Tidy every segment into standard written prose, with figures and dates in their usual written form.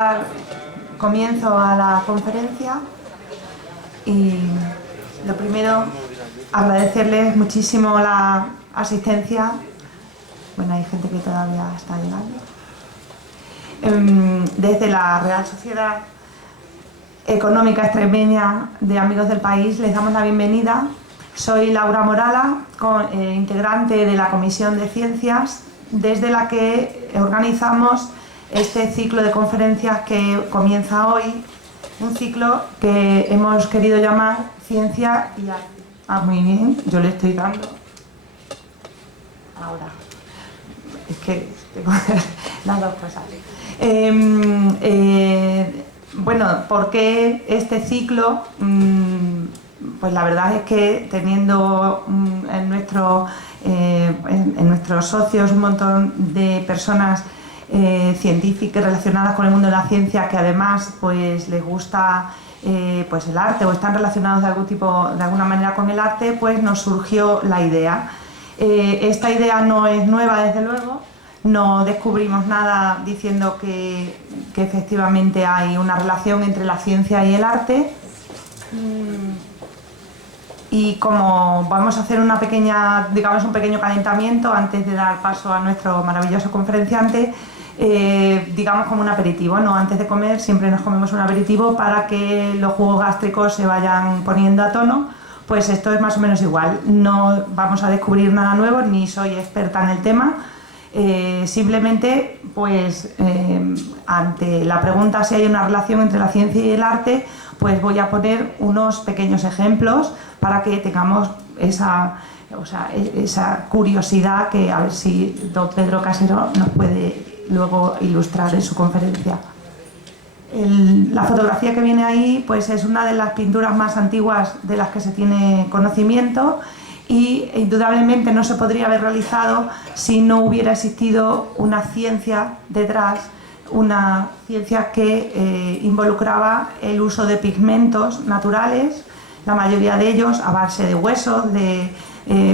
dar comienzo a la conferencia y lo primero, agradecerles muchísimo la asistencia. Bueno, hay gente que todavía está llegando. Desde la Real Sociedad Económica Extremeña de Amigos del País les damos la bienvenida. Soy Laura Morala, integrante de la Comisión de Ciencias, desde la que organizamos este ciclo de conferencias que comienza hoy, un ciclo que hemos querido llamar Ciencia y Arte. Ah, muy bien, yo le estoy dando. Ahora, es que tengo las dos cosas. Bueno, ¿por qué este ciclo? Pues la verdad es que teniendo en nuestros socios un montón de personas científicas relacionadas con el mundo de la ciencia que además pues les gusta pues el arte o están relacionados de alguna manera con el arte, pues nos surgió la idea. Esta idea no es nueva, desde luego, no descubrimos nada diciendo que efectivamente hay una relación entre la ciencia y el arte. Y como vamos a hacer un pequeño calentamiento antes de dar paso a nuestro maravilloso conferenciante, digamos como un aperitivo, ¿no? Antes de comer siempre nos comemos un aperitivo para que los jugos gástricos se vayan poniendo a tono. Pues esto es más o menos igual, no vamos a descubrir nada nuevo, ni soy experta en el tema, simplemente pues ante la pregunta si hay una relación entre la ciencia y el arte, pues voy a poner unos pequeños ejemplos para que tengamos esa curiosidad que a ver si don Pedro Casero nos puede luego ilustrar en su conferencia. La fotografía que viene ahí pues es una de las pinturas más antiguas de las que se tiene conocimiento y indudablemente no se podría haber realizado si no hubiera existido una ciencia detrás, una ciencia que involucraba el uso de pigmentos naturales, la mayoría de ellos a base de huesos, de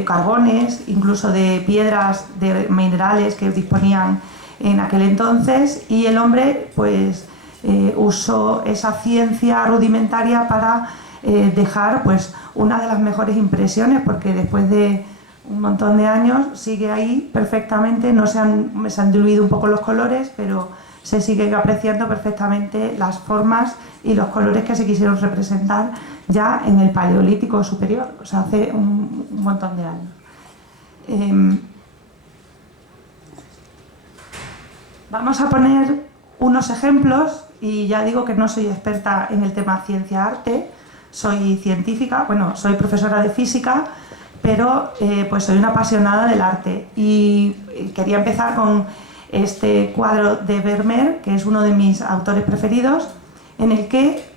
carbones, incluso de piedras, de minerales que disponían en aquel entonces, y el hombre pues usó esa ciencia rudimentaria para dejar pues una de las mejores impresiones, porque después de un montón de años sigue ahí perfectamente, se han diluido un poco los colores, pero se sigue apreciando perfectamente las formas y los colores que se quisieron representar ya en el Paleolítico superior, o sea, hace un montón de años. Vamos a poner unos ejemplos, y ya digo que no soy experta en el tema ciencia-arte, soy científica, bueno, soy profesora de física, pero pues soy una apasionada del arte y quería empezar con este cuadro de Vermeer, que es uno de mis autores preferidos, en el que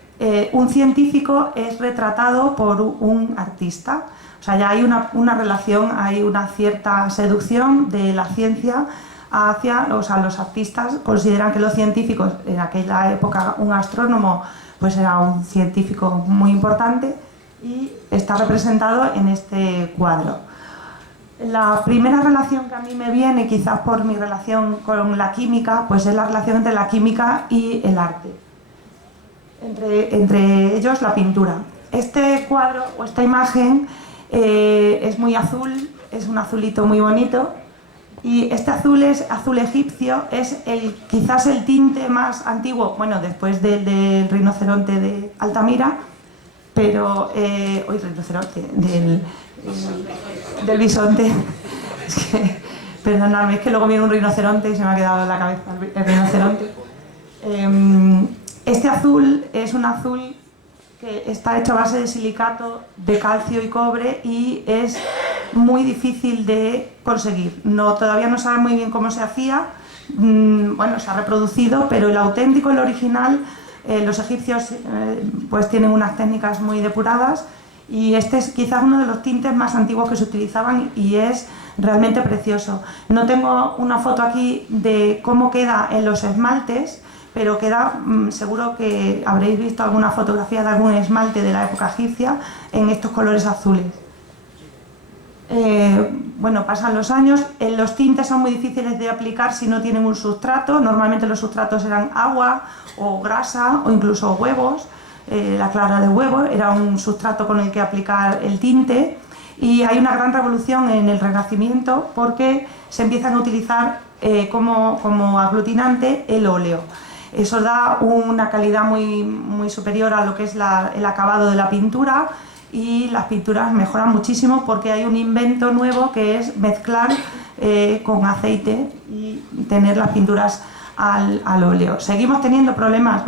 un científico es retratado por un artista. O sea, ya hay una relación, hay una cierta seducción de la ciencia hacia, los artistas consideran que los científicos, en aquella época un astrónomo pues era un científico muy importante y está representado en este cuadro. La primera relación que a mí me viene, quizás por mi relación con la química, pues es la relación entre la química y el arte. Entre ellos la pintura. Este cuadro o esta imagen es muy azul, es un azulito muy bonito, y este azul es azul egipcio, es quizás el tinte más antiguo, bueno, después del rinoceronte de Altamira, pero del bisonte. Es que, perdonadme, es que luego viene un rinoceronte y se me ha quedado en la cabeza el rinoceronte. Este azul es un azul que está hecho a base de silicato de calcio y cobre y es muy difícil de conseguir. Todavía no sabe muy bien cómo se hacía, bueno, se ha reproducido, pero el auténtico, el original, los egipcios pues tienen unas técnicas muy depuradas y este es quizás uno de los tintes más antiguos que se utilizaban y es realmente precioso. No tengo una foto aquí de cómo queda en los esmaltes, pero seguro que habréis visto alguna fotografía de algún esmalte de la época egipcia en estos colores azules. Bueno, pasan los años, los tintes son muy difíciles de aplicar si no tienen un sustrato. Normalmente los sustratos eran agua o grasa o incluso huevos. La clara de huevo era un sustrato con el que aplicar el tinte, y hay una gran revolución en el Renacimiento porque se empiezan a utilizar como aglutinante el óleo. Eso da una calidad muy superior a lo que es el acabado de la pintura, y las pinturas mejoran muchísimo porque hay un invento nuevo que es mezclar con aceite y tener las pinturas al óleo. Seguimos teniendo problemas,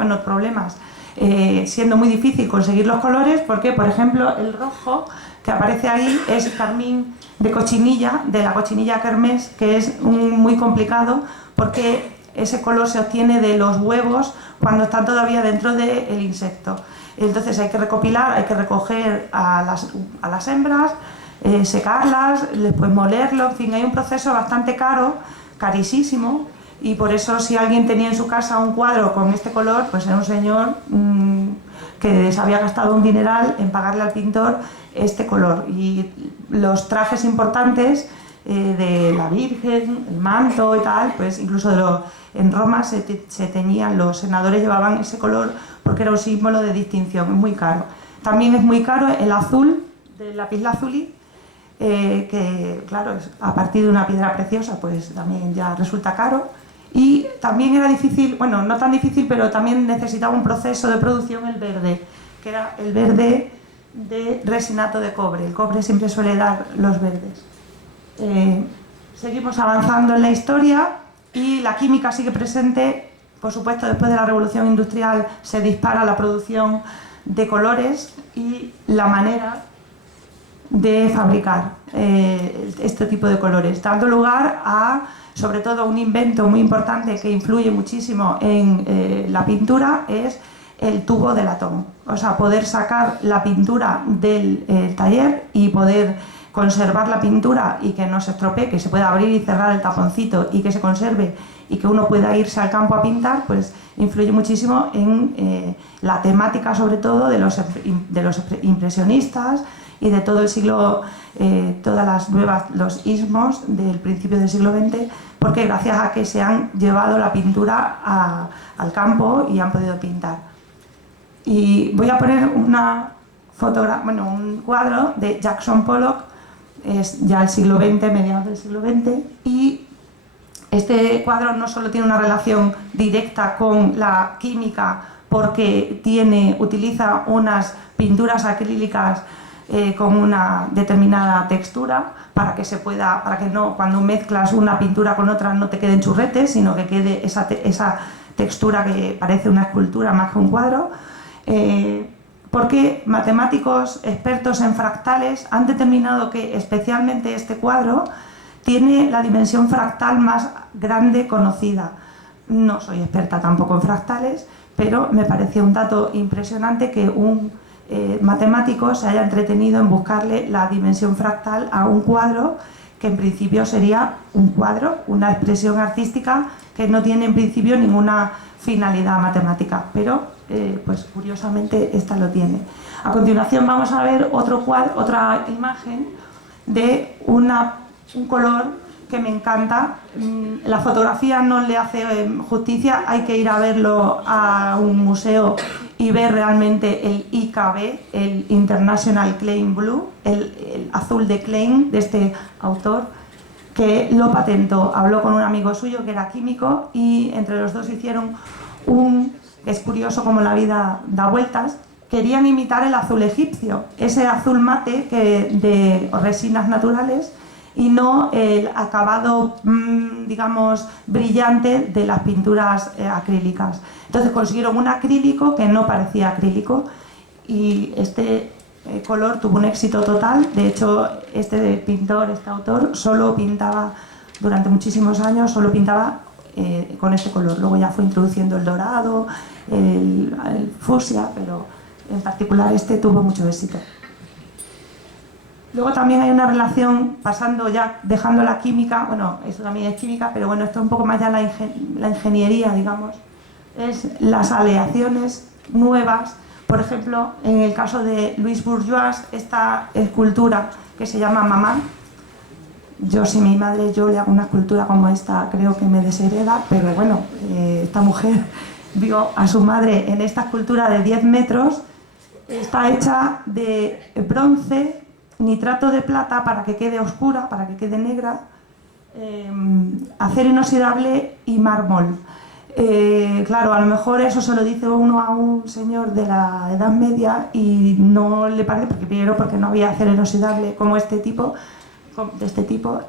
siendo muy difícil conseguir los colores porque, por ejemplo, el rojo que aparece ahí es carmín de cochinilla, de la cochinilla kermés, que es muy complicado porque ese color se obtiene de los huevos cuando están todavía dentro del insecto. Entonces hay que recopilar, hay que recoger a las hembras, secarlas, después molerlo, en fin, hay un proceso bastante caro, carísimo, y por eso si alguien tenía en su casa un cuadro con este color, pues era un señor que se había gastado un dineral en pagarle al pintor este color. Y los trajes importantes de la Virgen, el manto y tal, pues incluso en Roma se teñían, los senadores llevaban ese color porque era un símbolo de distinción, es muy caro. También es muy caro el azul, del lapislázuli, que claro, a partir de una piedra preciosa, pues también ya resulta caro. Y también era difícil, bueno, no tan difícil, pero también necesitaba un proceso de producción el verde, que era el verde de resinato de cobre. El cobre siempre suele dar los verdes. Seguimos avanzando en la historia y la química sigue presente. Por supuesto, después de la revolución industrial se dispara la producción de colores y la manera de fabricar este tipo de colores, dando lugar a, sobre todo, un invento muy importante que influye muchísimo en la pintura, es el tubo de latón. O sea, poder sacar la pintura del taller y poder conservar la pintura y que no se estropee, que se pueda abrir y cerrar el taponcito y que se conserve y que uno pueda irse al campo a pintar, pues influye muchísimo en la temática, sobre todo de los impresionistas y de todo el siglo, los ismos del principio del siglo XX, porque gracias a que se han llevado la pintura al campo y han podido pintar. Y voy a poner un cuadro de Jackson Pollock, es ya el siglo XX, mediados del siglo XX, y este cuadro no solo tiene una relación directa con la química porque utiliza unas pinturas acrílicas con una determinada textura para que cuando mezclas una pintura con otra no te queden churretes, sino que quede esa textura que parece una escultura más que un cuadro. Porque matemáticos expertos en fractales han determinado que especialmente este cuadro tiene la dimensión fractal más grande conocida. No soy experta tampoco en fractales, pero me pareció un dato impresionante que un matemático se haya entretenido en buscarle la dimensión fractal a un cuadro que en principio sería un cuadro, una expresión artística que no tiene en principio ninguna finalidad matemática, pero pues curiosamente esta lo tiene. A continuación vamos a ver otra imagen de un color que me encanta. La fotografía no le hace justicia, hay que ir a verlo a un museo y ver realmente el IKB, el International Klein Blue, el azul de Klein, de este autor, que lo patentó. Habló con un amigo suyo que era químico y entre los dos hicieron es curioso como la vida da vueltas, querían imitar el azul egipcio, ese azul mate de resinas naturales, y no el acabado, digamos, brillante de las pinturas acrílicas. Entonces consiguieron un acrílico que no parecía acrílico y este color tuvo un éxito total. De hecho, este autor, solo pintaba durante muchísimos años, solo pintaba con este color. Luego ya fue introduciendo el dorado, el fucsia, pero en particular este tuvo mucho éxito. Luego también hay una relación, dejando la química, bueno, esto también es química, pero bueno, esto es un poco más ya la ingeniería, digamos, es las aleaciones nuevas. Por ejemplo, en el caso de Louis Bourgeois, esta escultura que se llama Mamá, yo si mi madre yo le hago una escultura como esta, creo que me deshereda, pero bueno, esta mujer vio a su madre en esta escultura de 10 metros, está hecha de bronce, nitrato de plata para que quede oscura, para que quede negra, acero inoxidable y mármol. Claro, a lo mejor eso se lo dice uno a un señor de la Edad Media y no le parece, porque primero porque no había acero inoxidable como de este tipo,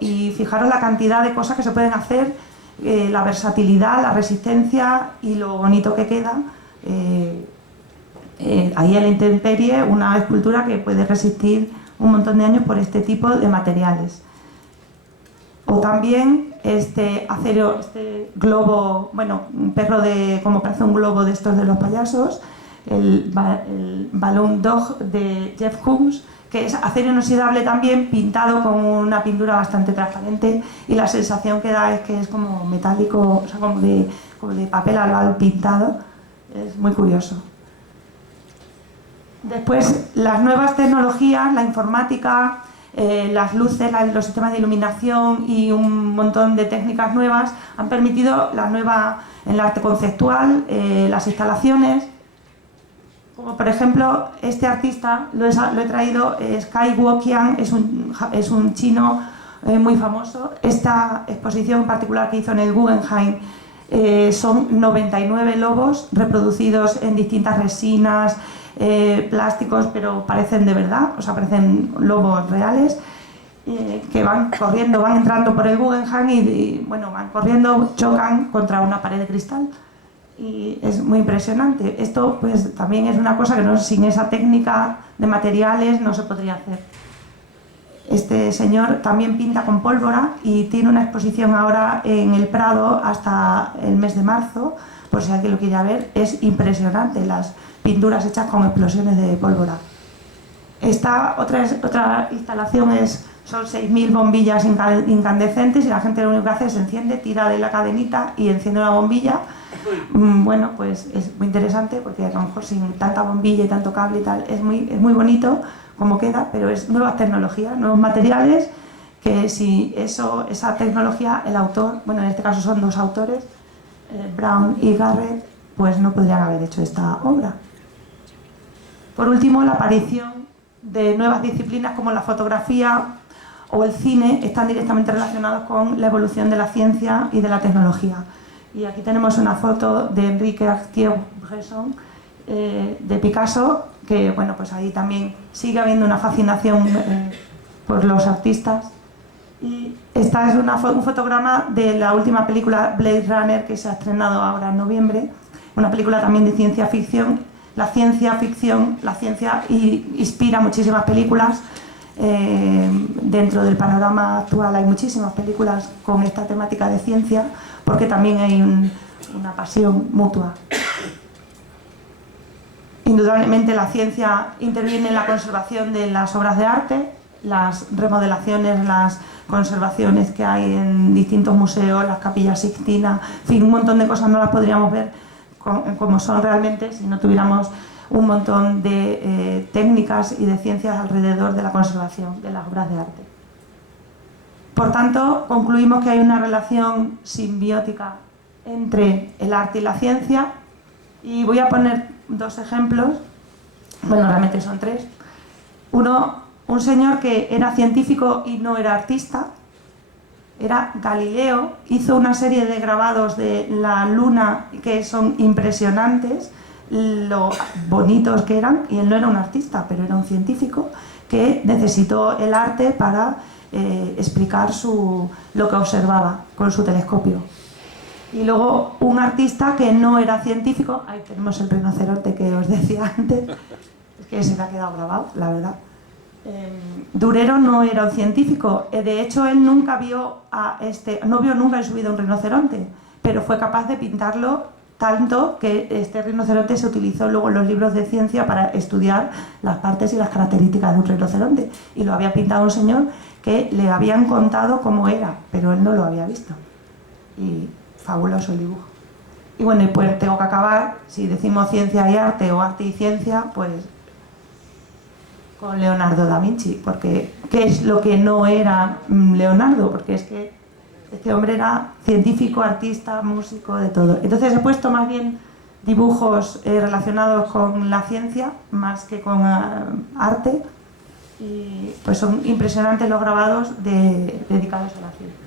y fijaros la cantidad de cosas que se pueden hacer, la versatilidad, la resistencia y lo bonito que queda. Ahí en la intemperie, una escultura que puede resistir un montón de años por este tipo de materiales. O también este acero, este globo, bueno, un perro de, como parece un globo de estos de los payasos, el Balloon Dog de Jeff Koons, que es acero inoxidable también, pintado con una pintura bastante transparente, y la sensación que da es que es como metálico, o sea, como de papel albal pintado. Es muy curioso. Después, las nuevas tecnologías, la informática, las luces, los sistemas de iluminación y un montón de técnicas nuevas han permitido el arte conceptual, las instalaciones, como por ejemplo este artista, lo he traído, Sky Wokian, es un chino muy famoso. Esta exposición en particular que hizo en el Guggenheim, son 99 lobos reproducidos en distintas resinas, plásticos, pero parecen de verdad, o sea, parecen lobos reales, que van corriendo, van entrando por el Guggenheim y bueno, van corriendo, chocan contra una pared de cristal y es muy impresionante. Esto pues también es una cosa que sin esa técnica de materiales no se podría hacer. Este señor también pinta con pólvora y tiene una exposición ahora en el Prado hasta el mes de marzo, por si alguien lo quiere ver. Es impresionante las pinturas hechas con explosiones de pólvora. Esta otra instalación son 6.000 bombillas incandescentes y la gente lo único que hace es enciende, tira de la cadenita y enciende una bombilla. Bueno, pues es muy interesante porque a lo mejor sin tanta bombilla y tanto cable y tal, es muy bonito como queda, pero es nuevas tecnologías, nuevos materiales, que si esa tecnología, el autor, bueno, en este caso son dos autores, Brown y Garrett, pues no podrían haber hecho esta obra. Por último, la aparición de nuevas disciplinas como la fotografía o el cine están directamente relacionados con la evolución de la ciencia y de la tecnología. Y aquí tenemos una foto de Enrique Cartier-Bresson, de Picasso, que bueno, pues ahí también sigue habiendo una fascinación por los artistas. Y esta es un fotograma de la última película Blade Runner, que se ha estrenado ahora en noviembre, una película también de ciencia ficción. La ciencia inspira muchísimas películas. Dentro del panorama actual hay muchísimas películas con esta temática de ciencia, porque también hay una pasión mutua. Indudablemente la ciencia interviene en la conservación de las obras de arte, las remodelaciones, las conservaciones que hay en distintos museos, las capillas Sixtina, en fin, un montón de cosas no las podríamos ver como son realmente si no tuviéramos un montón de técnicas y de ciencias alrededor de la conservación de las obras de arte. Por tanto, concluimos que hay una relación simbiótica entre el arte y la ciencia, y voy a poner dos ejemplos, bueno, realmente son tres. Uno, un señor que era científico y no era artista, era Galileo, hizo una serie de grabados de la luna que son impresionantes, lo bonitos que eran, y él no era un artista, pero era un científico que necesitó el arte para explicar lo que observaba con su telescopio. Y luego un artista que no era científico, ahí tenemos el rinoceronte que os decía antes, es que se me ha quedado grabado, la verdad. Durero no era un científico, de hecho él nunca no vio nunca en su vida un rinoceronte, pero fue capaz de pintarlo tanto que este rinoceronte se utilizó luego en los libros de ciencia para estudiar las partes y las características de un rinoceronte, y lo había pintado un señor que le habían contado cómo era, pero él no lo había visto. Y fabuloso el dibujo. Y bueno, y pues tengo que acabar, si decimos ciencia y arte o arte y ciencia, pues con Leonardo da Vinci, porque ¿qué es lo que no era Leonardo? Porque es que este hombre era científico, artista, músico, de todo. Entonces he puesto más bien dibujos relacionados con la ciencia más que con arte, y pues son impresionantes los grabados dedicados a la ciencia.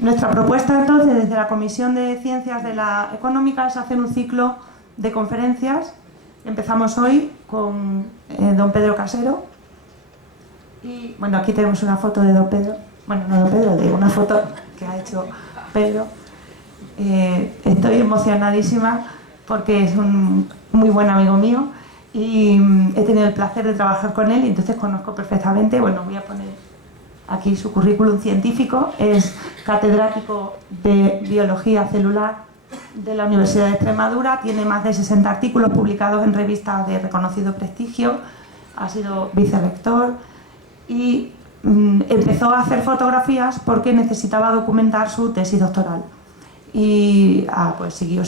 Nuestra propuesta entonces desde la Comisión de Ciencias de la Económica es hacer un ciclo de conferencias. Empezamos hoy con don Pedro Casero y bueno, aquí tenemos una foto de don Pedro, bueno, no don Pedro, de una foto que ha hecho Pedro. Estoy emocionadísima porque es un muy buen amigo mío y he tenido el placer de trabajar con él y entonces conozco perfectamente. Bueno, voy a poner aquí su currículum científico. Es catedrático de Biología Celular de la Universidad de Extremadura, tiene más de 60 artículos publicados en revistas de reconocido prestigio, ha sido vicerrector y empezó a hacer fotografías porque necesitaba documentar su tesis doctoral. Y pues siguió,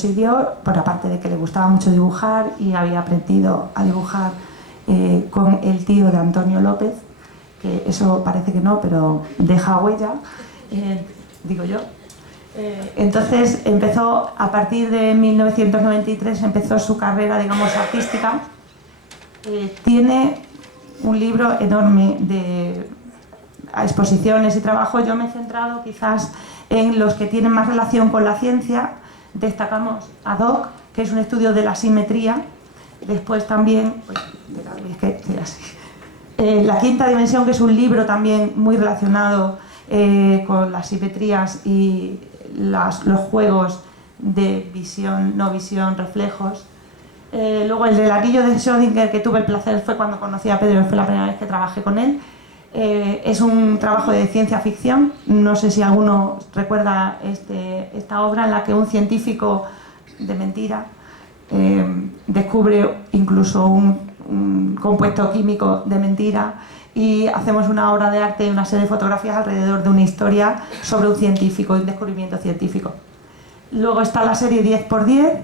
por aparte de que le gustaba mucho dibujar y había aprendido a dibujar con el tío de Antonio López, que eso parece que no, pero deja huella, digo yo. Entonces empezó, a partir de 1993, empezó su carrera, digamos, artística. Tiene un libro enorme de exposiciones y trabajo. Yo me he centrado quizás en los que tienen más relación con la ciencia. Destacamos ADOC, que es un estudio de la simetría. Después también, La quinta dimensión, que es un libro también muy relacionado con las simetrías y los juegos de visión, no visión, reflejos. Luego el del anillo de Schrödinger, que tuve el placer, fue cuando conocí a Pedro, fue la primera vez que trabajé con él. Es un trabajo de ciencia ficción. No sé si alguno recuerda esta obra en la que un científico de mentira descubre incluso un compuesto químico de mentira y hacemos una obra de arte y una serie de fotografías alrededor de una historia sobre un científico y un descubrimiento científico. Luego está la serie 10×10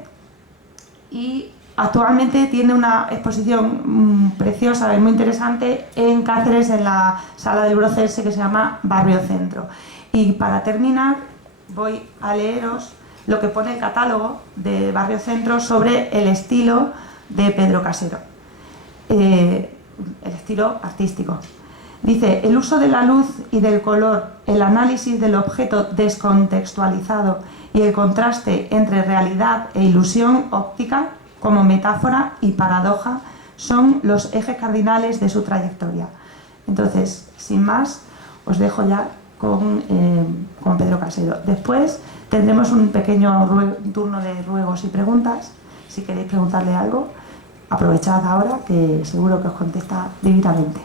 y actualmente tiene una exposición preciosa y muy interesante en Cáceres, en la Sala del Brocelsi, que se llama Barrio Centro. Y para terminar voy a leeros lo que pone el catálogo de Barrio Centro sobre el estilo de Pedro Casero. El estilo artístico. Dice: el uso de la luz y del color, el análisis del objeto descontextualizado y el contraste entre realidad e ilusión óptica como metáfora y paradoja son los ejes cardinales de su trayectoria. Entonces, sin más, os dejo ya con Pedro Casero. Después tendremos un pequeño turno de ruegos y preguntas. Si queréis preguntarle algo, aprovechad ahora, que seguro que os contesta divinamente.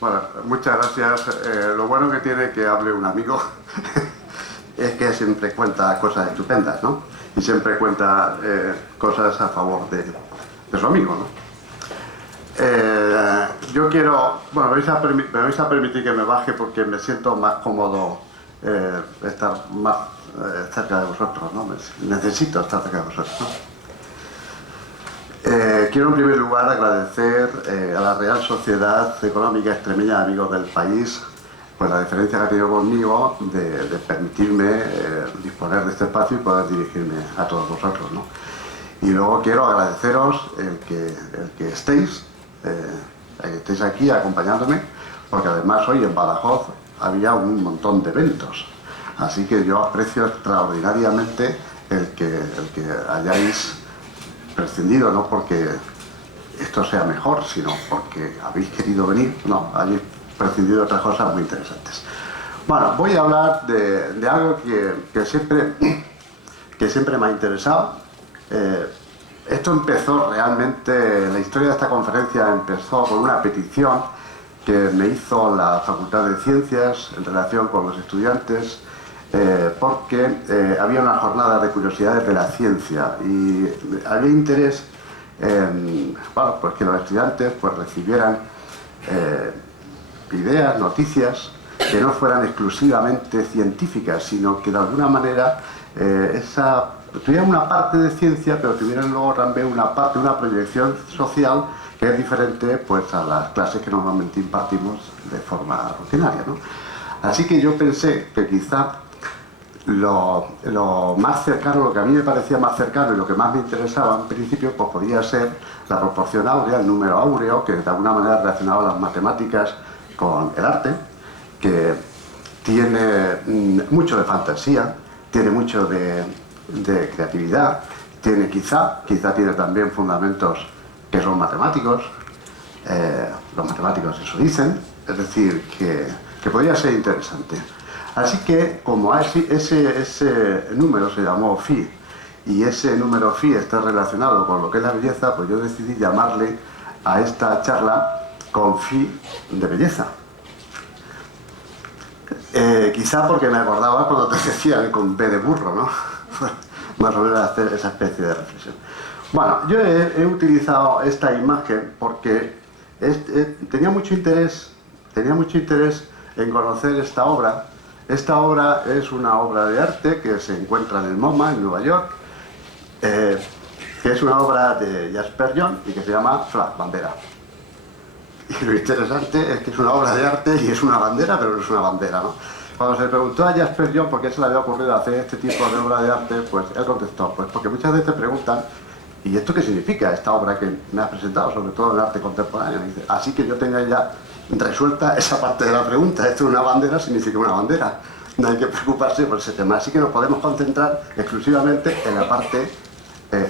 Bueno, muchas gracias. Lo bueno que tiene que hable un amigo es que siempre cuenta cosas estupendas, ¿no? Y siempre cuenta cosas a favor de su amigo, ¿no? Yo quiero... Bueno, me vais a permitir que me baje porque me siento más cómodo estar más cerca de vosotros, ¿no? Necesito estar cerca de vosotros, ¿no? Quiero en primer lugar agradecer a la Real Sociedad Económica Extremeña de Amigos del País pues la diferencia que ha tenido conmigo de permitirme disponer de este espacio y poder dirigirme a todos vosotros, ¿no? Y luego quiero agradeceros el que estéis aquí acompañándome, porque además hoy en Badajoz había un montón de eventos, así que yo aprecio extraordinariamente el que hayáis prescindido, no porque esto sea mejor, sino porque habéis querido venir, no, habéis prescindido de otras cosas muy interesantes. Bueno, voy a hablar de algo que siempre me ha interesado. Esto empezó realmente, la historia de esta conferencia empezó con una petición que me hizo la Facultad de Ciencias en relación con los estudiantes, porque había una jornada de curiosidades de la ciencia y había interés en, bueno, pues que los estudiantes pues recibieran ideas, noticias que no fueran exclusivamente científicas, sino que de alguna manera tuvieran una parte de ciencia, pero tuvieran luego también una parte, una proyección social que es diferente pues, a las clases que normalmente impartimos de forma rutinaria, ¿no? Así que yo pensé que quizá lo más cercano, lo que a mí me parecía más cercano y lo que más me interesaba en principio, pues podía ser la proporción áurea, el número áureo, que de alguna manera relacionaba las matemáticas con el arte, que tiene mucho de fantasía, tiene mucho de creatividad, tiene quizá tiene también fundamentos que son matemáticos, los matemáticos eso dicen, es decir, que podría ser interesante. Así que, como ese número se llamó Phi, y ese número Phi está relacionado con lo que es la belleza, pues yo decidí llamarle a esta charla con Phi de belleza. Quizá porque me acordaba cuando te decía con B de burro, ¿no? Más o menos hacer esa especie de reflexión. Bueno, yo he utilizado esta imagen porque tenía mucho interés en conocer esta obra. Esta obra es una obra de arte que se encuentra en el MoMA, en Nueva York, que es una obra de Jasper John y que se llama Flag, bandera. Y lo interesante es que es una obra de arte y es una bandera, pero no es una bandera, ¿no? Cuando se le preguntó a Jasper John por qué se le había ocurrido hacer este tipo de obra de arte, pues él contestó, pues porque muchas veces te preguntan, ¿y esto qué significa, esta obra que me has presentado, sobre todo en el arte contemporáneo? Y dice, así que yo tenía ya resuelta esa parte de la pregunta, esto es una bandera, significa una bandera, no hay que preocuparse por ese tema, así que nos podemos concentrar exclusivamente en la parte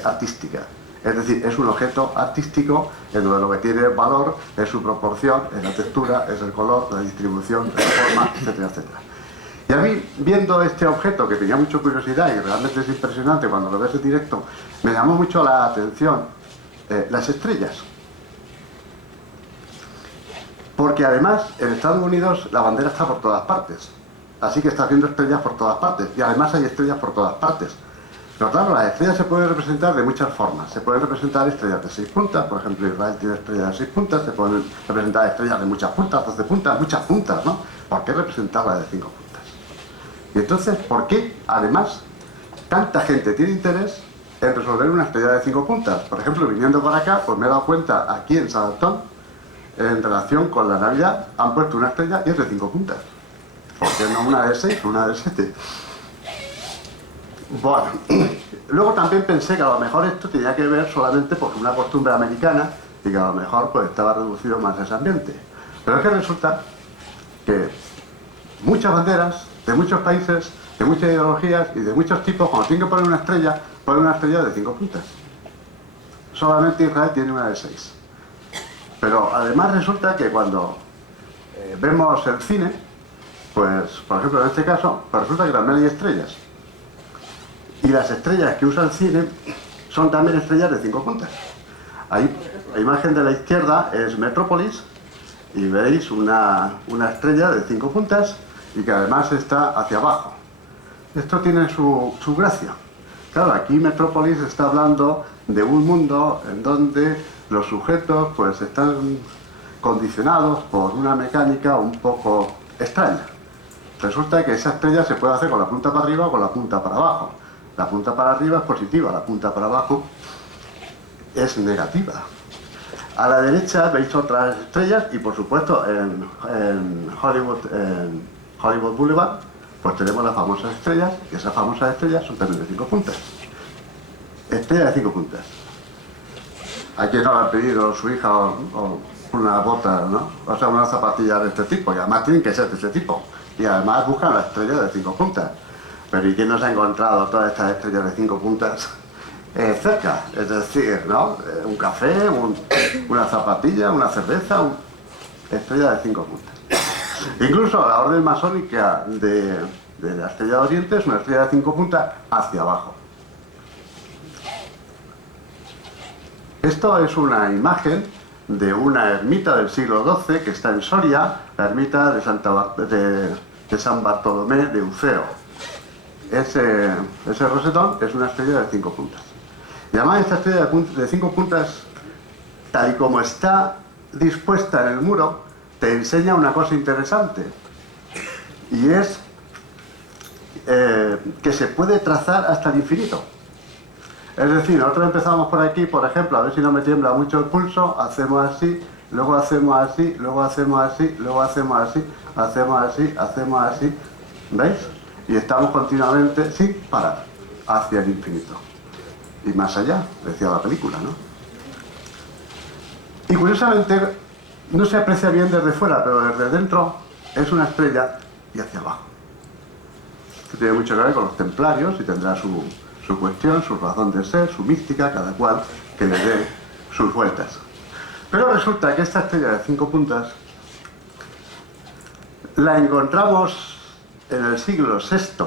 artística. Es decir, es un objeto artístico en donde lo que tiene valor es su proporción, es la textura, es el color, la distribución, la forma, etcétera, etcétera. Y a mí, viendo este objeto, que tenía mucha curiosidad y realmente es impresionante cuando lo ves en directo, me llamó mucho la atención las estrellas. Porque además, en Estados Unidos la bandera está por todas partes. Así que está viendo estrellas por todas partes. Y además hay estrellas por todas partes. Pero claro, las estrellas se pueden representar de muchas formas. Se pueden representar estrellas de 6 puntas, por ejemplo, Israel tiene estrellas de 6 puntas, se pueden representar estrellas de muchas puntas, 12 puntas, muchas puntas, ¿no? ¿Por qué representarlas de 5 puntas? Y entonces, ¿por qué, además, tanta gente tiene interés en resolver una estrella de 5 puntas? Por ejemplo, viniendo por acá, pues me he dado cuenta, aquí en San Antón, en relación con la Navidad, han puesto una estrella y es de 5 puntas. ¿Por qué no una de 6, una de 7? Bueno, luego también pensé que a lo mejor esto tenía que ver solamente por una costumbre americana y que a lo mejor pues estaba reducido más a ese ambiente. Pero es que resulta que muchas banderas de muchos países, de muchas ideologías y de muchos tipos, cuando tienen que poner una estrella de 5 puntas. Solamente Israel tiene una de 6. Pero además resulta que cuando vemos el cine, pues por ejemplo en este caso, pues resulta que también hay estrellas. Y las estrellas que usa el cine son también estrellas de 5 puntas. Ahí, la imagen de la izquierda es Metrópolis y veréis una estrella de 5 puntas y que además está hacia abajo. Esto tiene su gracia. Claro, aquí Metrópolis está hablando de un mundo en donde los sujetos pues están condicionados por una mecánica un poco extraña. Resulta que esa estrella se puede hacer con la punta para arriba o con la punta para abajo. La punta para arriba es positiva, la punta para abajo es negativa. A la derecha veis otras estrellas y por supuesto en Hollywood Boulevard pues tenemos las famosas estrellas y esas famosas estrellas son también de 5 puntas. Estrella de 5 puntas. ¿A quién no le ha pedido su hija o una bota, ¿no? O sea, unas zapatillas de este tipo? Y además tienen que ser de este tipo. Y además buscan la estrella de 5 puntas. Pero ¿y quién nos ha encontrado todas estas estrellas de 5 puntas cerca? Es decir, ¿no? Un café, una zapatilla, una cerveza, estrella de 5 puntas. Incluso la orden masónica de la estrella de Oriente es una estrella de 5 puntas hacia abajo. Esto es una imagen de una ermita del siglo XII que está en Soria, la ermita de San Bartolomé de Uceo. Ese rosetón es una estrella de 5 puntas. Y además esta estrella de 5 puntas, tal y como está dispuesta en el muro, te enseña una cosa interesante. y es que se puede trazar hasta el infinito. Es decir, nosotros empezamos por aquí, por ejemplo, a ver si no me tiembla mucho el pulso, hacemos así, luego hacemos así, luego hacemos así, luego hacemos así, hacemos así, hacemos así, ¿veis? Y estamos continuamente, sin parar, hacia el infinito. Y más allá, decía la película, ¿no? Y curiosamente, no se aprecia bien desde fuera, pero desde dentro es una estrella y hacia abajo. Que tiene mucho que ver con los templarios y tendrá su cuestión, su razón de ser, su mística, cada cual que le dé sus vueltas. Pero resulta que esta estrella de 5 puntas la encontramos en el siglo VI,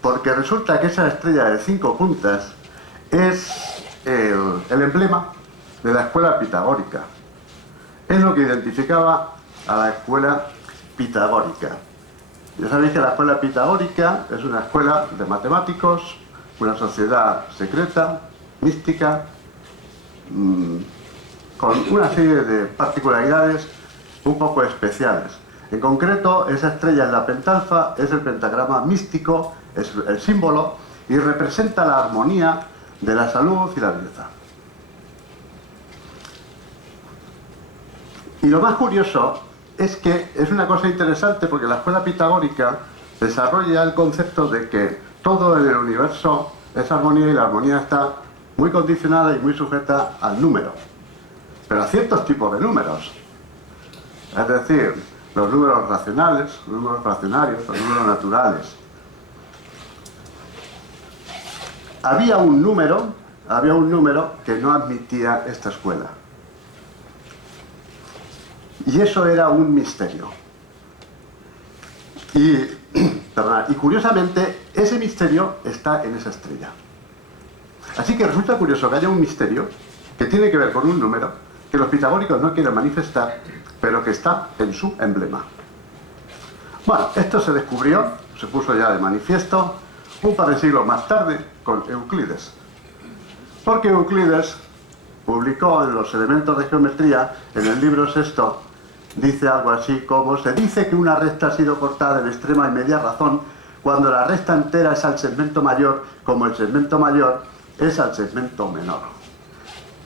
porque resulta que esa estrella de 5 puntas es el emblema de la escuela pitagórica. Es lo que identificaba a la escuela pitagórica. Ya sabéis que la escuela pitagórica es una escuela de matemáticos, una sociedad secreta, mística, con una serie de particularidades un poco especiales. En concreto, esa estrella en la pentalfa es el pentagrama místico, es el símbolo, y representa la armonía de la salud y la belleza. Y lo más curioso es que es una cosa interesante porque la escuela pitagórica desarrolla el concepto de que todo en el universo es armonía y la armonía está muy condicionada y muy sujeta al número, pero a ciertos tipos de números. Es decir, los números racionales, los números fraccionarios, los números naturales. Había un número que no admitía esta escuela. Y eso era un misterio. Y curiosamente, ese misterio está en esa estrella. Así que resulta curioso que haya un misterio que tiene que ver con un número que los pitagóricos no quieren manifestar, pero que está en su emblema. Bueno, esto se descubrió, se puso ya de manifiesto, un par de siglos más tarde con Euclides. Porque Euclides publicó en los elementos de geometría, en el libro sexto, dice algo así como: se dice que una recta ha sido cortada en extrema y media razón cuando la recta entera es al segmento mayor, como el segmento mayor es al segmento menor.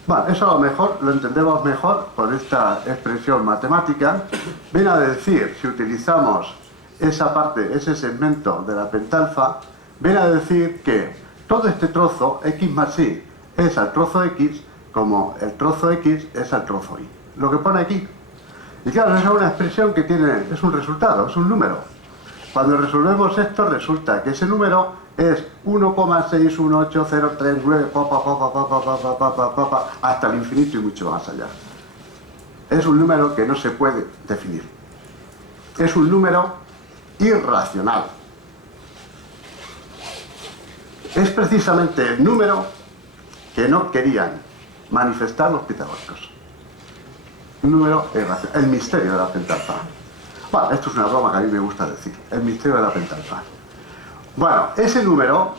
Bueno, eso a lo mejor lo entendemos mejor con esta expresión matemática. Viene a decir, si utilizamos esa parte, ese segmento de la pentalfa, viene a decir que todo este trozo, x más y, es al trozo x, como el trozo x es al trozo y. Lo que pone aquí. Y claro, es una expresión que tiene, es un resultado, es un número. Cuando resolvemos esto, resulta que ese número es 1,61803,9 hasta el infinito y mucho más allá. Es un número que no se puede definir. Es un número irracional. Es precisamente el número que no querían manifestar los pitagóricos. Un número irracional, el misterio de la pentalfa. Bueno, esto es una broma que a mí me gusta decir, el misterio de la pentalfa. Bueno, ese número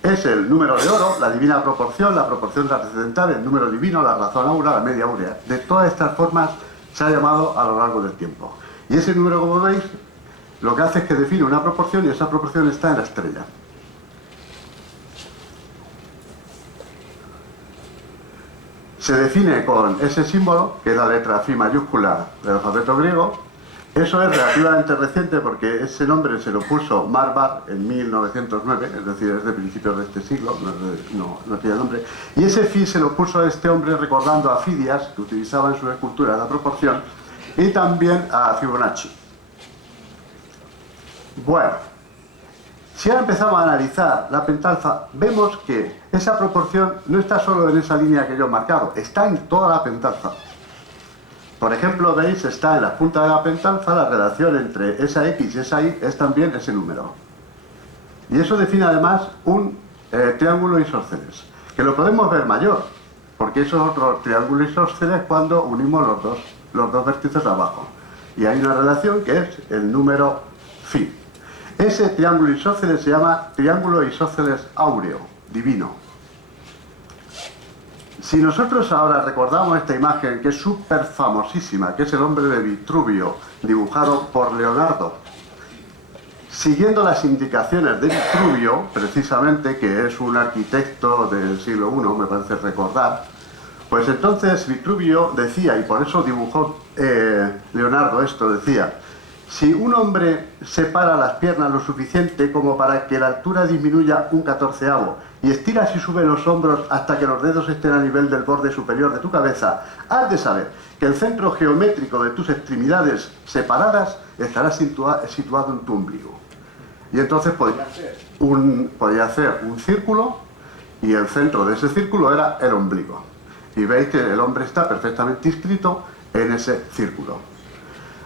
es el número de oro, la divina proporción, la proporción trascendental, el número divino, la razón áurea, la media áurea. De todas estas formas se ha llamado a lo largo del tiempo. Y ese número, como veis, lo que hace es que define una proporción y esa proporción está en la estrella. Se define con ese símbolo, que es la letra Phi mayúscula del alfabeto griego. Eso es relativamente reciente porque ese nombre se lo puso Marbar en 1909, es decir, es de principios de este siglo, no tiene nombre. Y ese Phi se lo puso a este hombre recordando a Fidias, que utilizaba en su escultura la proporción, y también a Fibonacci. Bueno, si ahora empezamos a analizar la pentalfa, vemos que esa proporción no está solo en esa línea que yo he marcado, está en toda la pentalfa. Por ejemplo, veis, está en la punta de la pentalfa la relación entre esa x y esa y, es también ese número. Y eso define además un triángulo isósceles, que lo podemos ver mayor, porque eso es otro triángulo isósceles cuando unimos los dos vértices de abajo. Y hay una relación que es el número Phi. Ese triángulo isósceles se llama triángulo isósceles áureo, divino. Si nosotros ahora recordamos esta imagen, que es súper famosísima, que es el hombre de Vitruvio, dibujado por Leonardo, siguiendo las indicaciones de Vitruvio, precisamente, que es un arquitecto del siglo I, me parece recordar, pues entonces Vitruvio decía, y por eso dibujó Leonardo esto, decía: si un hombre separa las piernas lo suficiente como para que la altura disminuya un 1/14 y estiras y sube los hombros hasta que los dedos estén a nivel del borde superior de tu cabeza, has de saber que el centro geométrico de tus extremidades separadas estará situado en tu ombligo. Y entonces podía hacer un círculo, y el centro de ese círculo era el ombligo. Y veis que el hombre está perfectamente inscrito en ese círculo.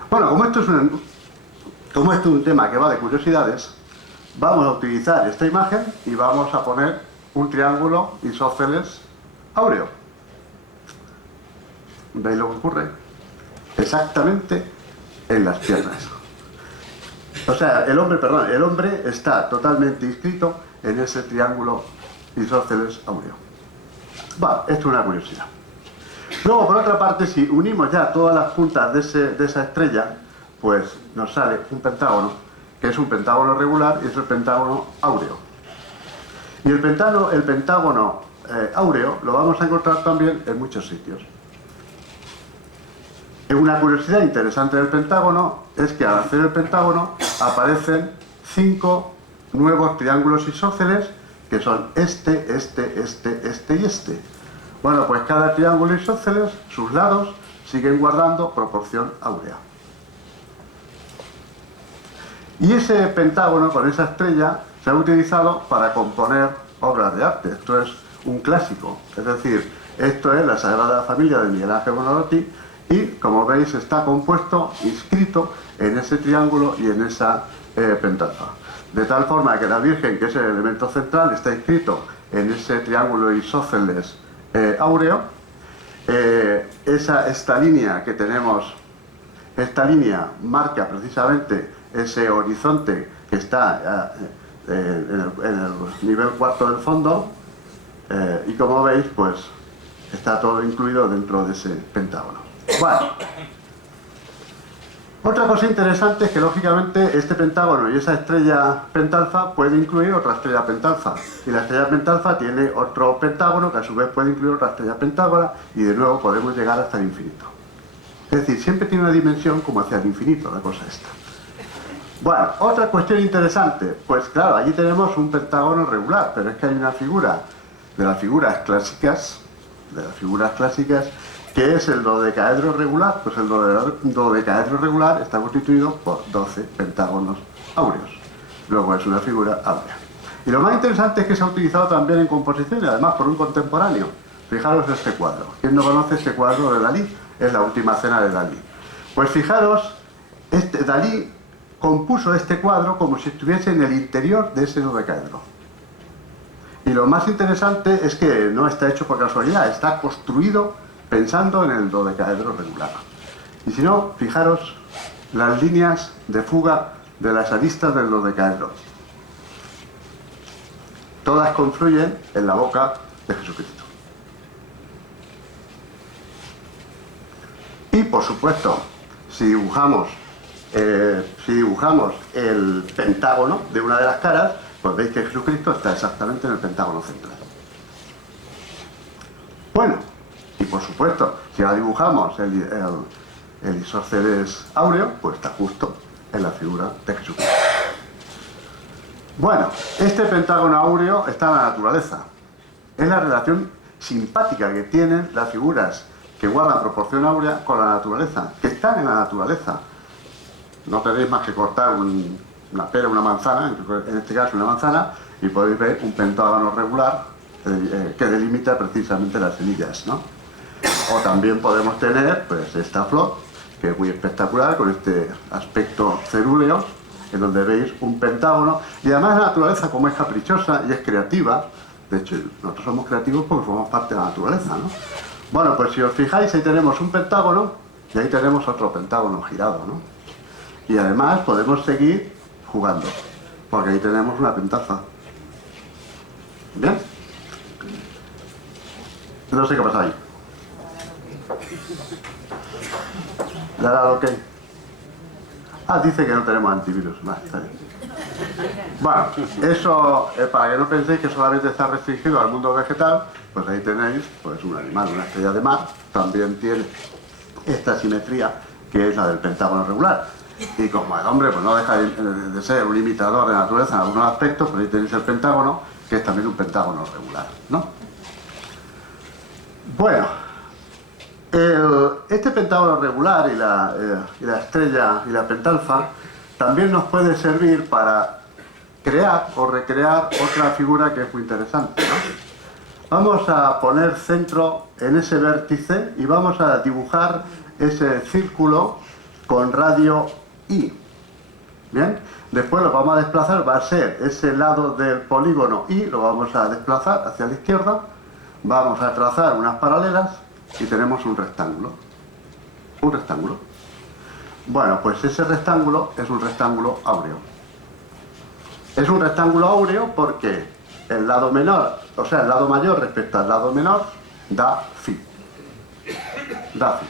Bueno, como esto es un tema que va de curiosidades, vamos a utilizar esta imagen y vamos a poner un triángulo isósceles áureo. ¿Veis lo que ocurre? Exactamente en las piernas. O sea, el hombre está totalmente inscrito en ese triángulo isósceles áureo. Bueno, esto es una curiosidad. Luego, por otra parte, si unimos ya todas las puntas de esa estrella, pues nos sale un pentágono, que es un pentágono regular, y es el pentágono áureo. Y el pentágono áureo lo vamos a encontrar también en muchos sitios. Una curiosidad interesante del pentágono es que al hacer el pentágono aparecen 5 nuevos triángulos isósceles, que son este y este. Bueno, pues cada triángulo isósceles, sus lados, siguen guardando proporción áurea. Y ese pentágono con esa estrella se ha utilizado para componer obras de arte. Esto es un clásico, es decir, esto es la Sagrada Familia de Miguel Ángel Buonarroti, y como veis está compuesto, inscrito en ese triángulo y en esa pentalfa. De tal forma que la Virgen, que es el elemento central, está inscrito en ese triángulo isósceles áureo. Esta línea que tenemos, esta línea marca precisamente ese horizonte que está en el nivel cuarto del fondo, y como veis, pues está todo incluido dentro de ese pentágono. Bueno, otra cosa interesante es que lógicamente este pentágono y esa estrella pentalfa puede incluir otra estrella pentalfa, y la estrella pentalfa tiene otro pentágono que a su vez puede incluir otra estrella pentágona, y de nuevo podemos llegar hasta el infinito. Es decir, siempre tiene una dimensión como hacia el infinito la cosa esta. Bueno, otra cuestión interesante, pues claro, allí tenemos un pentágono regular, pero es que hay una figura de las figuras clásicas, que es el dodecaedro regular. Pues el dodecaedro regular está constituido por 12 pentágonos áureos. Luego es una figura áurea. Y lo más interesante es que se ha utilizado también en composición, y además por un contemporáneo. Fijaros este cuadro. ¿Quién no conoce este cuadro de Dalí? Es La Última Cena de Dalí. Pues fijaros, Dalí compuso este cuadro como si estuviese en el interior de ese dodecaedro. Y lo más interesante es que no está hecho por casualidad, está construido pensando en el dodecaedro regular. Y si no, fijaros las líneas de fuga de las aristas del dodecaedro. Todas confluyen en la boca de Jesucristo. Y por supuesto, si dibujamos el pentágono de una de las caras, pues veis que Jesucristo está exactamente en el pentágono central. Bueno, y por supuesto, si ahora dibujamos el isósceles áureo, pues está justo en la figura de Jesucristo. Bueno, este pentágono áureo está en la naturaleza. Es la relación simpática que tienen las figuras que guardan proporción áurea con la naturaleza, que están en la naturaleza. No tenéis más que cortar una pera, una manzana, en este caso una manzana, y podéis ver un pentágono regular que delimita precisamente las semillas, ¿no? O también podemos tener pues esta flor, que es muy espectacular, con este aspecto cerúleo, en donde veis un pentágono. Y además la naturaleza, como es caprichosa y es creativa, de hecho nosotros somos creativos porque formamos parte de la naturaleza, ¿no? Bueno, pues si os fijáis, ahí tenemos un pentágono y ahí tenemos otro pentágono girado, ¿no? Y además podemos seguir jugando, porque ahí tenemos una pentalfa. ¿Bien? No sé qué pasa ahí. ¿Le ha dado ok? dice que no tenemos antivirus. Vale, está bien. Bueno, eso, para que no penséis que solamente está restringido al mundo vegetal, pues ahí tenéis pues un animal, una estrella de mar, también tiene esta simetría que es la del pentágono regular. Y como el hombre pues no deja de ser un imitador de la naturaleza en algunos aspectos, pues ahí tenéis el pentágono, que es también un pentágono regular, ¿no? Bueno, este pentágono regular y la estrella y la pentalfa también nos puede servir para crear o recrear otra figura que es muy interesante, ¿no? Vamos a poner centro en ese vértice y vamos a dibujar ese círculo con radio I. Bien, después lo vamos a desplazar, va a ser ese lado del polígono I, lo vamos a desplazar hacia la izquierda, vamos a trazar unas paralelas y tenemos un rectángulo. Un rectángulo. Bueno, pues ese rectángulo es un rectángulo áureo. Es un rectángulo áureo porque el lado menor, o sea, el lado mayor respecto al lado menor, da phi. Da phi.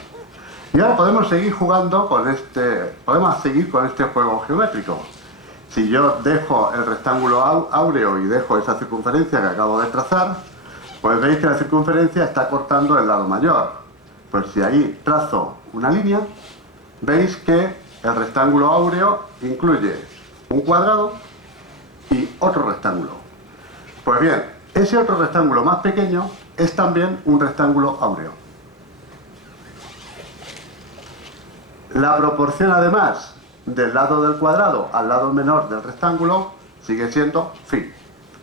Y ahora podemos seguir jugando con podemos seguir con este juego geométrico. Si yo dejo el rectángulo áureo y dejo esa circunferencia que acabo de trazar, pues veis que la circunferencia está cortando el lado mayor. Pues si ahí trazo una línea, veis que el rectángulo áureo incluye un cuadrado y otro rectángulo. Pues bien, ese otro rectángulo más pequeño es también un rectángulo áureo. La proporción además del lado del cuadrado al lado menor del rectángulo sigue siendo phi.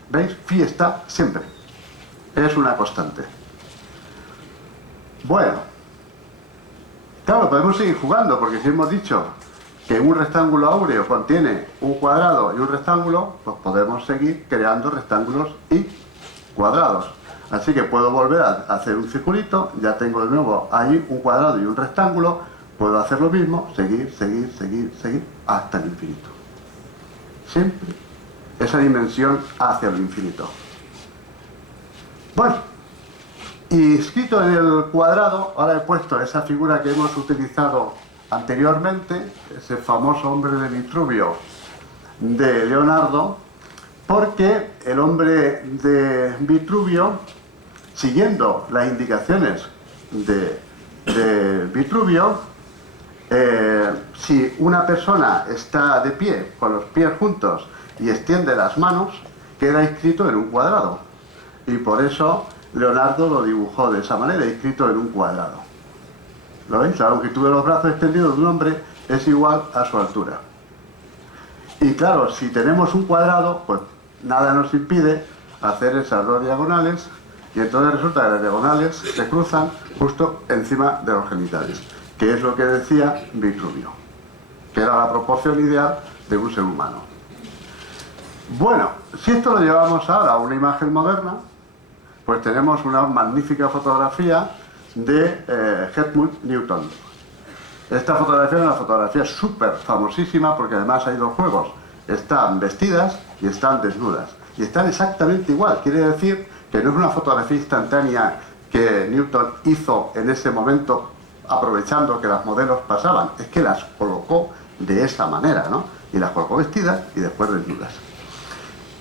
¿Veis? Phi está siempre. Es una constante. Bueno, claro, podemos seguir jugando porque si hemos dicho que un rectángulo áureo contiene un cuadrado y un rectángulo, pues podemos seguir creando rectángulos y cuadrados. Así que puedo volver a hacer un circulito, ya tengo de nuevo ahí un cuadrado y un rectángulo, puedo hacer lo mismo, seguir, hasta el infinito. Siempre esa dimensión hacia el infinito. Bueno, y escrito en el cuadrado, ahora he puesto esa figura que hemos utilizado anteriormente, ese famoso hombre de Vitruvio de Leonardo, porque el hombre de Vitruvio, siguiendo las indicaciones de Vitruvio, si una persona está de pie, con los pies juntos y extiende las manos, queda inscrito en un cuadrado. Y por eso Leonardo lo dibujó de esa manera, inscrito en un cuadrado. ¿Lo veis? La longitud de los brazos extendidos de un hombre es igual a su altura. Y claro, si tenemos un cuadrado, pues nada nos impide hacer esas dos diagonales, y entonces resulta que las diagonales se cruzan justo encima de los genitales, que es lo que decía Vitruvio, que era la proporción ideal de un ser humano. Bueno, si esto lo llevamos ahora a una imagen moderna, pues tenemos una magnífica fotografía de Helmut Newton. Esta fotografía es una fotografía súper famosísima porque además hay dos juegos. Están vestidas y están desnudas. Y están exactamente igual. Quiere decir que no es una fotografía instantánea que Newton hizo en ese momento aprovechando que las modelos pasaban. Es que las colocó de esa manera, ¿no? Y las colocó vestidas y después desnudas.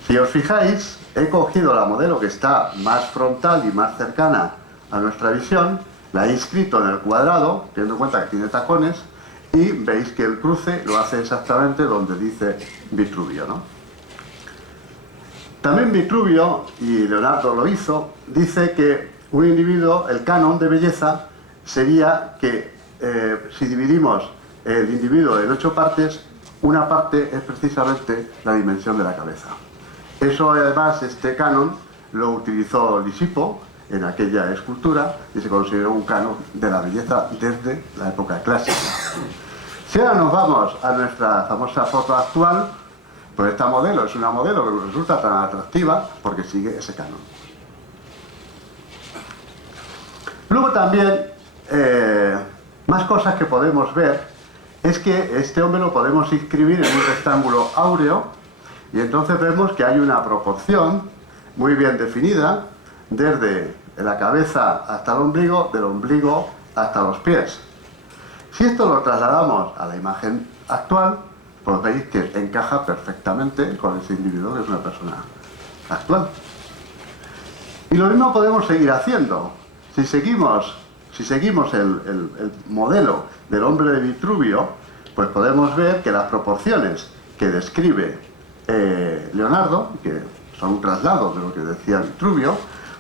Si os fijáis, he cogido la modelo que está más frontal y más cercana a nuestra visión, la he inscrito en el cuadrado, teniendo en cuenta que tiene tacones, y veis que el cruce lo hace exactamente donde dice Vitruvio, ¿no? También Vitruvio, y Leonardo lo hizo, dice que un individuo, el canon de belleza, sería que si dividimos el individuo en 8 partes, una parte es precisamente la dimensión de la cabeza. Eso además, este canon, lo utilizó Lisipo en aquella escultura y se consideró un canon de la belleza desde la época clásica. Si ahora nos vamos a nuestra famosa foto actual, pues esta modelo es una modelo que nos resulta tan atractiva porque sigue ese canon. Luego también, más cosas que podemos ver, es que este hombre lo podemos inscribir en un rectángulo áureo y entonces vemos que hay una proporción muy bien definida desde la cabeza hasta el ombligo, del ombligo hasta los pies. Si esto lo trasladamos a la imagen actual, pues veis que encaja perfectamente con ese individuo que es una persona actual. Y lo mismo podemos seguir haciendo. Si seguimos el modelo del hombre de Vitruvio, pues podemos ver que las proporciones que describe Leonardo, que son un traslado de lo que decía Vitruvio,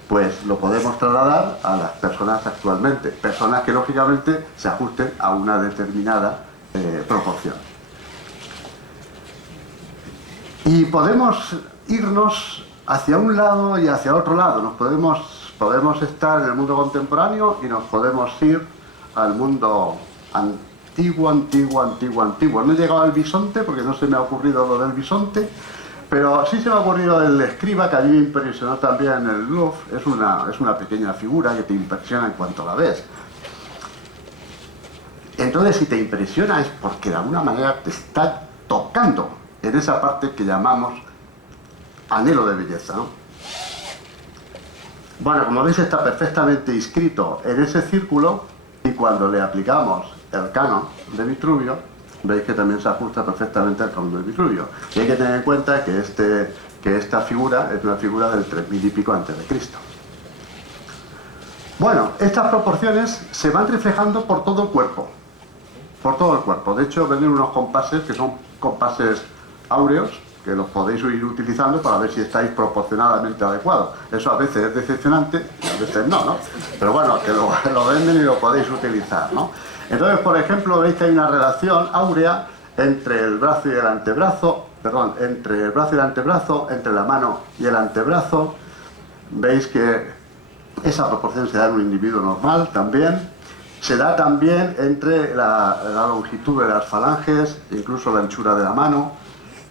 pues lo podemos trasladar a las personas actualmente. Personas que lógicamente se ajusten a una determinada proporción. Y podemos irnos hacia un lado y hacia otro lado. Podemos estar en el mundo contemporáneo y nos podemos ir al mundo antiguo. No he llegado al bisonte porque no se me ha ocurrido lo del bisonte, pero sí se me ha ocurrido el escriba, que a mí me impresionó también en el Louvre. Es una pequeña figura que te impresiona en cuanto la ves. Entonces, si te impresiona es porque de alguna manera te está tocando en esa parte que llamamos anhelo de belleza, ¿no? Bueno, como veis está perfectamente inscrito en ese círculo, y cuando le aplicamos el canon de Vitruvio, veis que también se ajusta perfectamente al canon de Vitruvio. Y hay que tener en cuenta que esta figura es una figura del 3000 y pico antes de Cristo. Bueno, estas proporciones se van reflejando por todo el cuerpo. Por todo el cuerpo. De hecho, ven unos compases que son compases áureos, que los podéis ir utilizando para ver si estáis proporcionadamente adecuados. Eso a veces es decepcionante y a veces no, ¿no? Pero bueno, que lo venden y lo podéis utilizar, ¿no? Entonces, por ejemplo, veis que hay una relación áurea entre el brazo y el antebrazo, entre el brazo y el antebrazo, entre la mano y el antebrazo. Veis que esa proporción se da en un individuo normal también. Se da también entre la longitud de las falanges, incluso la anchura de la mano.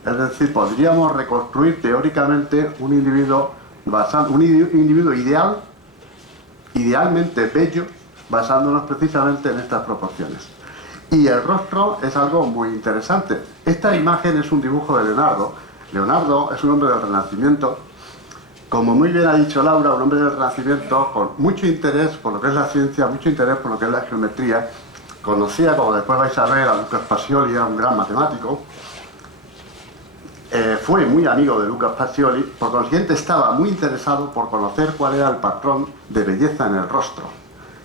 Es decir, podríamos reconstruir teóricamente un individuo idealmente bello, basándonos precisamente en estas proporciones. Y el rostro es algo muy interesante. Esta imagen es un dibujo de Leonardo. Leonardo es un hombre del Renacimiento. Como muy bien ha dicho Laura, un hombre del Renacimiento con mucho interés por lo que es la ciencia, mucho interés por lo que es la geometría. Conocía, como después vais a ver, a Lucas Pacioli, era un gran matemático. Fue muy amigo de Lucas Pacioli, por consiguiente estaba muy interesado por conocer cuál era el patrón de belleza en el rostro.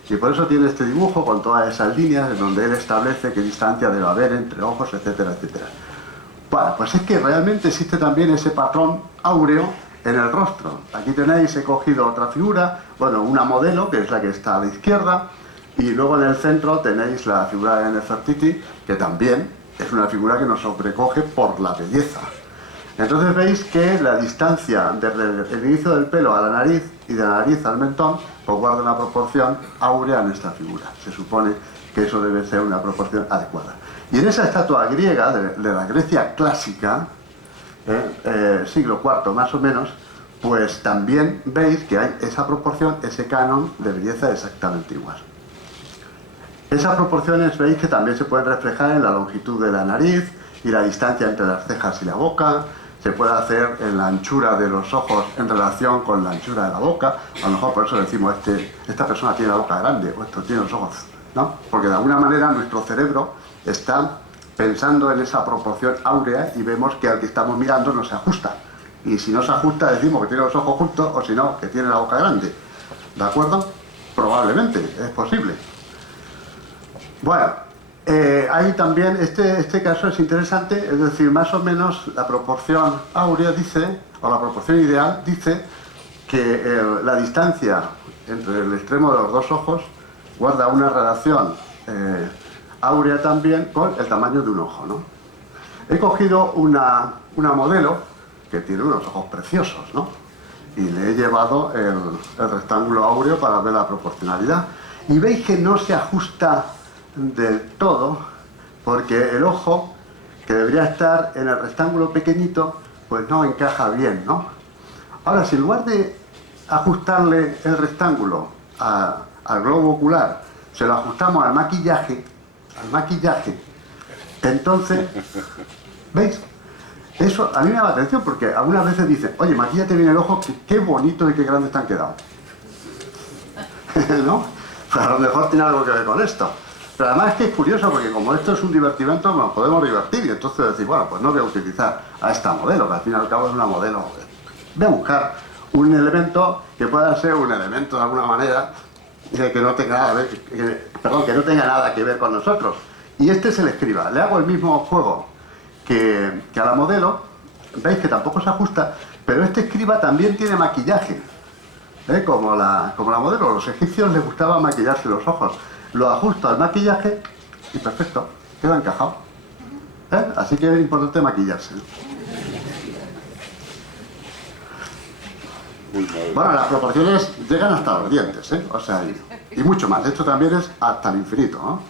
Y por eso tiene este dibujo con todas esas líneas en donde él establece qué distancia debe haber entre ojos, etcétera, etcétera. Bueno, pues es que realmente existe también ese patrón áureo en el rostro. Aquí tenéis, he cogido otra figura, bueno, una modelo, que es la que está a la izquierda, y luego en el centro tenéis la figura de Nefertiti, que también es una figura que nos sobrecoge por la belleza. Entonces veis que la distancia desde el inicio del pelo a la nariz y de la nariz al mentón pues guarda una proporción áurea en esta figura. Se supone que eso debe ser una proporción adecuada. Y en esa estatua griega, de la Grecia clásica, siglo IV más o menos, pues también veis que hay esa proporción, ese canon de belleza exactamente igual. Esas proporciones veis que también se pueden reflejar en la longitud de la nariz y la distancia entre las cejas y la boca. Se puede hacer en la anchura de los ojos en relación con la anchura de la boca. A lo mejor por eso decimos, esta persona tiene la boca grande o esto tiene los ojos, ¿no? Porque de alguna manera nuestro cerebro está pensando en esa proporción áurea y vemos que al que estamos mirando no se ajusta. Y si no se ajusta decimos que tiene los ojos justos, o si no, que tiene la boca grande. ¿De acuerdo? Probablemente, es posible. Bueno, ahí también, este caso es interesante, es decir, más o menos la proporción áurea dice, o la proporción ideal dice que la distancia entre el extremo de los dos ojos guarda una relación áurea también con el tamaño de un ojo, ¿no? He cogido una modelo que tiene unos ojos preciosos, ¿no? Y le he llevado el rectángulo áureo para ver la proporcionalidad. Y veis que no se ajusta del todo, porque el ojo, que debería estar en el rectángulo pequeñito, pues no encaja bien, ¿no? Ahora, si en lugar de ajustarle el rectángulo al globo ocular, se lo ajustamos al maquillaje, entonces, ¿veis? Eso a mí me llama la atención, porque algunas veces dicen, oye, maquíllate bien el ojo, que qué bonito y qué grandes te han quedado. ¿No? Pues a lo mejor tiene algo que ver con esto. Pero además es que es curioso porque como esto es un divertimento nos podemos divertir y entonces decir, bueno, pues no voy a utilizar a esta modelo, que al fin y al cabo es una modelo. Voy a buscar un elemento que pueda ser un elemento de alguna manera que no tenga nada, que no tenga nada que ver con nosotros. Y este es el escriba. Le hago el mismo juego que a la modelo. Veis que tampoco se ajusta, pero este escriba también tiene maquillaje. Como la modelo. Los egipcios les gustaba maquillarse los ojos. Lo ajusto al maquillaje y perfecto, queda encajado. Así que es importante maquillarse. Bueno, las proporciones llegan hasta los dientes, o sea, y mucho más. Esto también es hasta el infinito, ¿no?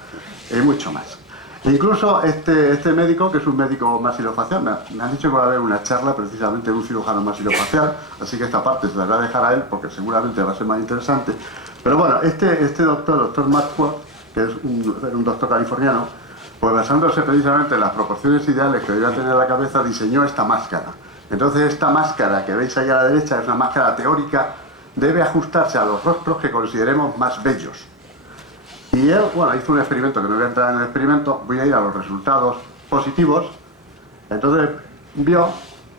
Y mucho más. Incluso este médico, que es un médico maxilofacial, me han dicho que va a haber una charla precisamente de un cirujano maxilofacial, así que esta parte se la voy a dejar a él porque seguramente va a ser más interesante. Pero bueno, este doctor Maxwell, que es un doctor californiano, pues basándose precisamente en las proporciones ideales que debía tener la cabeza, diseñó esta máscara. Entonces esta máscara que veis ahí a la derecha es una máscara teórica, debe ajustarse a los rostros que consideremos más bellos. Y él, bueno, hizo un experimento, que no voy a entrar en el experimento, voy a ir a los resultados positivos. Entonces vio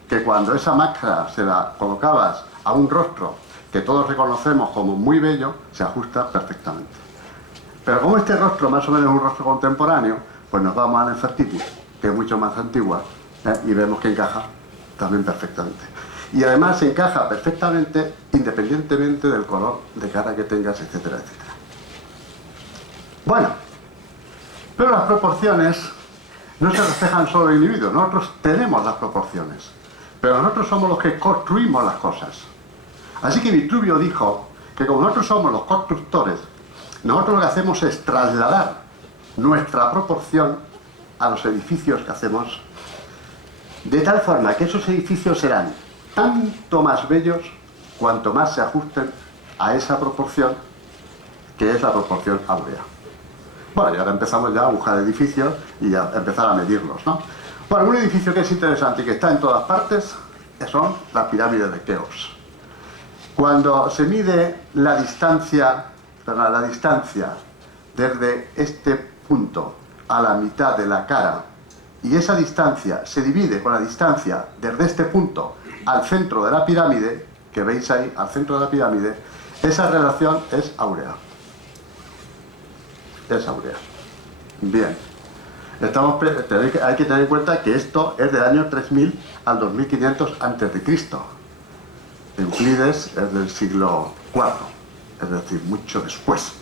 que cuando esa máscara se la colocabas a un rostro que todos reconocemos como muy bello, se ajusta perfectamente. Pero como este rostro más o menos es un rostro contemporáneo, pues nos vamos a Nefertiti, que es mucho más antigua, y vemos que encaja también perfectamente. Y además se encaja perfectamente independientemente del color de cara que tengas, etcétera, etcétera. Bueno, pero las proporciones no se reflejan solo en individuos. Nosotros tenemos las proporciones, pero nosotros somos los que construimos las cosas. Así que Vitruvio dijo que como nosotros somos los constructores, nosotros lo que hacemos es trasladar nuestra proporción a los edificios que hacemos, de tal forma que esos edificios serán tanto más bellos cuanto más se ajusten a esa proporción, que es la proporción áurea. Bueno, y ahora empezamos ya a buscar edificios y a empezar a medirlos, ¿no? Bueno, un edificio que es interesante y que está en todas partes son las pirámides de Keops. Cuando se mide la distancia desde este punto a la mitad de la cara, y esa distancia se divide con la distancia desde este punto al centro de la pirámide, que veis ahí, al centro de la pirámide, esa relación es áurea. Es áurea. Bien. Hay que tener en cuenta que esto es del año 3000 al 2500 a.C. Euclides es del siglo IV, es decir, mucho después.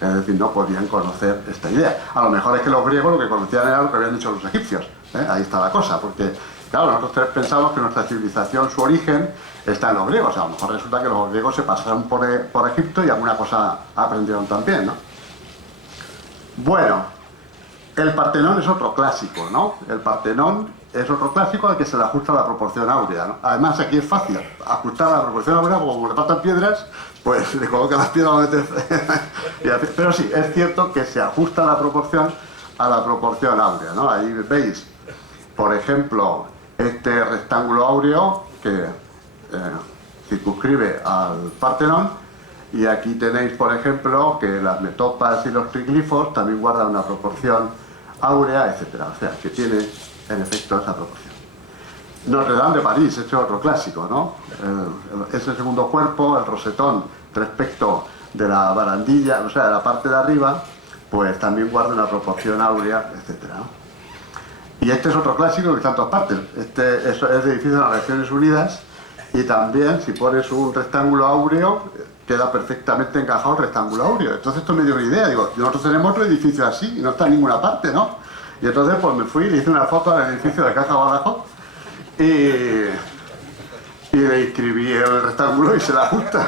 Es decir, no podían conocer esta idea. A lo mejor es que los griegos lo que conocían era lo que habían dicho los egipcios. Ahí está la cosa, porque claro, nosotros pensamos que nuestra civilización, su origen, está en los griegos. A lo mejor resulta que los griegos se pasaron por Egipto y alguna cosa aprendieron también, ¿no? Bueno, el Partenón es otro clásico, ¿no? El Partenón es otro clásico al que se le ajusta la proporción áurea, ¿no? Además, aquí es fácil ajustar la proporción áurea, porque como le faltan piedras, pues le colocan las piedras donde Pero sí, es cierto que se ajusta la proporción a la proporción áurea, ¿no? Ahí veis, por ejemplo, este rectángulo áureo que circunscribe al Partenón. Y aquí tenéis, por ejemplo, que las metopas y los triglifos también guardan una proporción áurea, etcétera. O sea, que tiene, en efecto, esa proporción. Notre Dame de París, este es otro clásico, ¿no? Ese segundo cuerpo, el rosetón, respecto de la barandilla, o sea, de la parte de arriba, pues también guarda una proporción áurea, etcétera, ¿no? Y este es otro clásico que está en todas partes. Este es el edificio de las Naciones Unidas, y también, si pones un rectángulo áureo, queda perfectamente encajado el rectángulo áureo. Entonces esto me dio una idea, digo, nosotros tenemos otro edificio así y no está en ninguna parte, ¿no? Y entonces pues me fui y le hice una foto al edificio de Caja Badajoz y le inscribí el rectángulo y se le ajusta.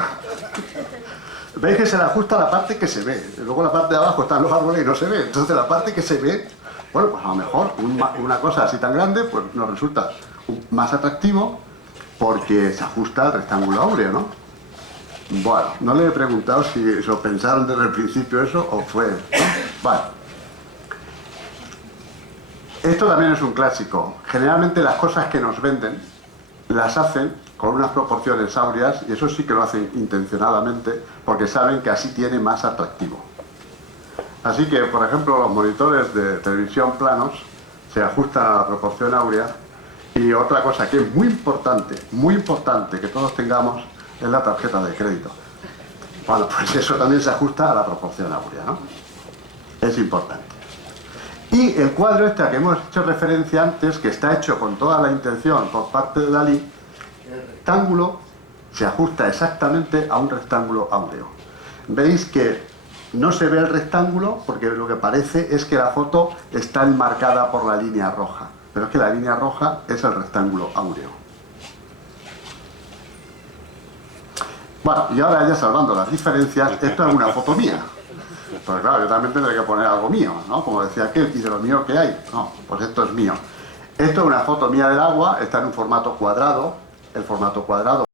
Veis que se le ajusta la parte que se ve, luego la parte de abajo están los árboles y no se ve, entonces la parte que se ve, bueno, pues a lo mejor una cosa así tan grande pues nos resulta más atractivo porque se ajusta al rectángulo áureo, ¿no? Bueno, no le he preguntado si lo pensaron desde el principio eso o fue, ¿no? Vale. Esto también es un clásico. Generalmente las cosas que nos venden las hacen con unas proporciones áureas, y eso sí que lo hacen intencionadamente porque saben que así tiene más atractivo. Así que, por ejemplo, los monitores de televisión planos se ajustan a la proporción áurea. Y otra cosa que es muy importante que todos tengamos, es la tarjeta de crédito. Bueno, pues eso también se ajusta a la proporción áurea, ¿no? Es importante. Y el cuadro este al que hemos hecho referencia antes, que está hecho con toda la intención por parte de Dalí, el rectángulo se ajusta exactamente a un rectángulo áureo. Veis que no se ve el rectángulo porque lo que parece es que la foto está enmarcada por la línea roja. Pero es que la línea roja es el rectángulo áureo. Bueno, y ahora ya salvando las diferencias, esto es una foto mía. Pues claro, yo también tendré que poner algo mío, ¿no? Como decía aquel, ¿y de lo mío qué hay? No, pues esto es mío. Esto es una foto mía del agua, está en un formato cuadrado. El formato cuadrado